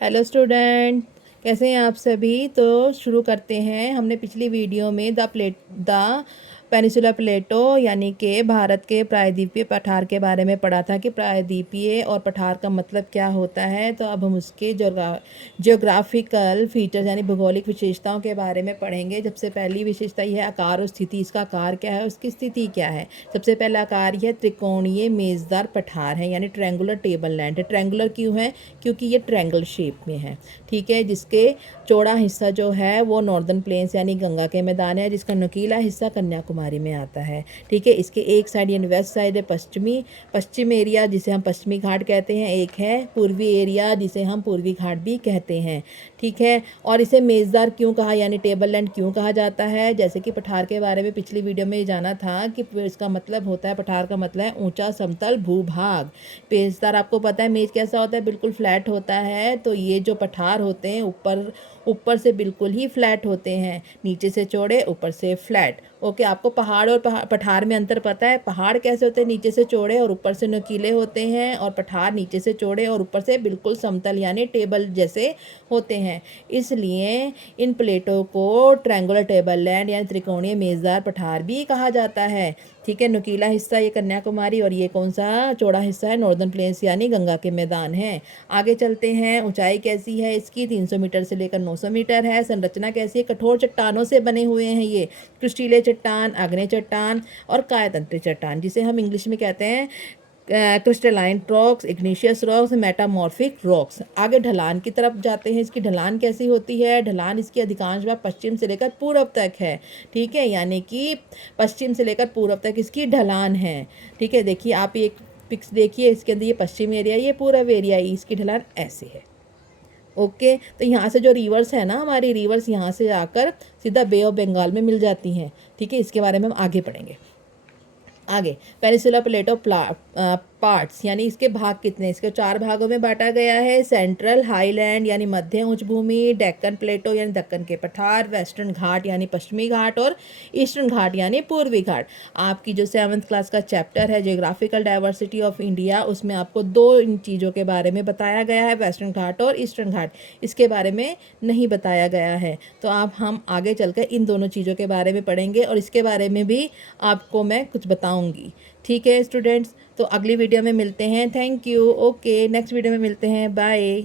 Hello student, कैसे हैं आप सभी। तो शुरू करते हैं। हमने पिछली वीडियो में द पेनिसुला प्लेटो यानी कि भारत के प्रायद्वीपीय पठार के बारे में पढ़ा था कि प्रायद्वीपीय और पठार का मतलब क्या होता है। तो अब हम उसके जियोग्राफिकल फीचर्स यानी भौगोलिक विशेषताओं के बारे में पढ़ेंगे। सबसे पहली विशेषता यह है आकार और स्थिति। इसका आकार क्या है, उसकी स्थिति क्या है। सबसे पहला आकार यह त्रिकोणीय मेज़दार पठार है यानी ट्रायंगुलर टेबल लैंड है। ट्रायंगुलर क्यों है, क्योंकि ये ट्रायंगल शेप में है। ठीक है, जिसके चौड़ा हिस्सा जो है वो नॉर्दर्न प्लेन्स यानी गंगा के मैदान है, जिसका नुकीला हिस्सा कन्याकुमारी में आता है। ठीक है, इसके एक साइड यानी वेस्ट साइड है पश्चिम एरिया जिसे हम पश्चिमी घाट कहते हैं, एक है पूर्वी एरिया जिसे हम पूर्वी घाट भी कहते हैं। ठीक है, और इसे मेज़दार क्यों कहा यानी टेबल लैंड क्यों कहा जाता है। जैसे कि पठार के बारे में पिछली वीडियो में जाना था कि इसका मतलब होता है, पठार का मतलब है ऊंचा समतल भूभाग। पेजदार आपको पता है मेज कैसा होता है, बिल्कुल फ्लैट होता है। तो ये जो पठार होते हैं ऊपर ऊपर से बिल्कुल ही फ्लैट होते हैं, नीचे से चौड़े ऊपर से फ्लैट। ओके, आपको पहाड़ और पठार में अंतर पता है। पहाड़ कैसे होते हैं, नीचे से चौड़े और ऊपर से नुकीले होते हैं, और पठार नीचे से चौड़े और ऊपर से बिल्कुल समतल यानी टेबल जैसे होते हैं। इसलिए इन प्लेटों को ट्रायंगुलर टेबल लैंड यानी त्रिकोणीय मेज़दार पठार भी कहा जाता है। ठीक है, नुकीला हिस्सा ये कन्याकुमारी और ये कौन सा चौड़ा हिस्सा है, नॉर्दर्न प्लेन्स यानी गंगा के मैदान है। आगे चलते हैं। ऊंचाई कैसी है इसकी, 300 मीटर से लेकर 900 मीटर है। संरचना कैसी है, कठोर चट्टानों से बने हुए हैं ये, क्रिस्टलीय चट्टान, आग्नेय चट्टान और कायतंत्री चट्टान, जिसे हम इंग्लिश में कहते हैं crystalline rocks, igneous rocks, metamorphic rocks. आगे ढलान की तरफ जाते हैं। इसकी ढलान कैसी होती है, ढलान इसकी अधिकांश भाग पश्चिम से लेकर पूर्व तक है। ठीक है, यानी कि पश्चिम से लेकर पूर्व तक इसकी ढलान है। ठीक है, देखिए आप एक पिक्स देखिए, इसके अंदर ये पश्चिम एरिया, ये पूर्व एरिया, इसकी ढलान ऐसे है। ओके, तो यहाँ से जो रिवर्स है ना, हमारी रिवर्स यहाँ से आकर सीधा बे ऑफ बंगाल में मिल जाती हैं। ठीक है, इसके बारे में हम आगे पढ़ेंगे। आगे पेनिसुला प्लेटो पार्ट्स यानी इसके भाग कितने, इसके 4 भागों में बांटा गया है। सेंट्रल हाईलैंड यानी मध्य उच्च भूमि, डेक्कन प्लेटो यानी दक्कन के पठार, वेस्टर्न घाट यानी पश्चिमी घाट और ईस्टर्न घाट यानी पूर्वी घाट। आपकी जो 7th क्लास का चैप्टर है जियोग्राफिकल डाइवर्सिटी ऑफ इंडिया, उसमें आपको 2 इन चीज़ों के बारे में बताया गया है, वेस्टर्न घाट और ईस्टर्न घाट। इसके बारे में नहीं बताया गया है। तो आप हम आगे चलकर इन दोनों चीज़ों के बारे में पढ़ेंगे और इसके बारे में भी आपको मैं कुछ बताऊंगी। ठीक है स्टूडेंट्स, तो अगली वीडियो में मिलते हैं। Thank you. Okay, next video में मिलते हैं। बाय।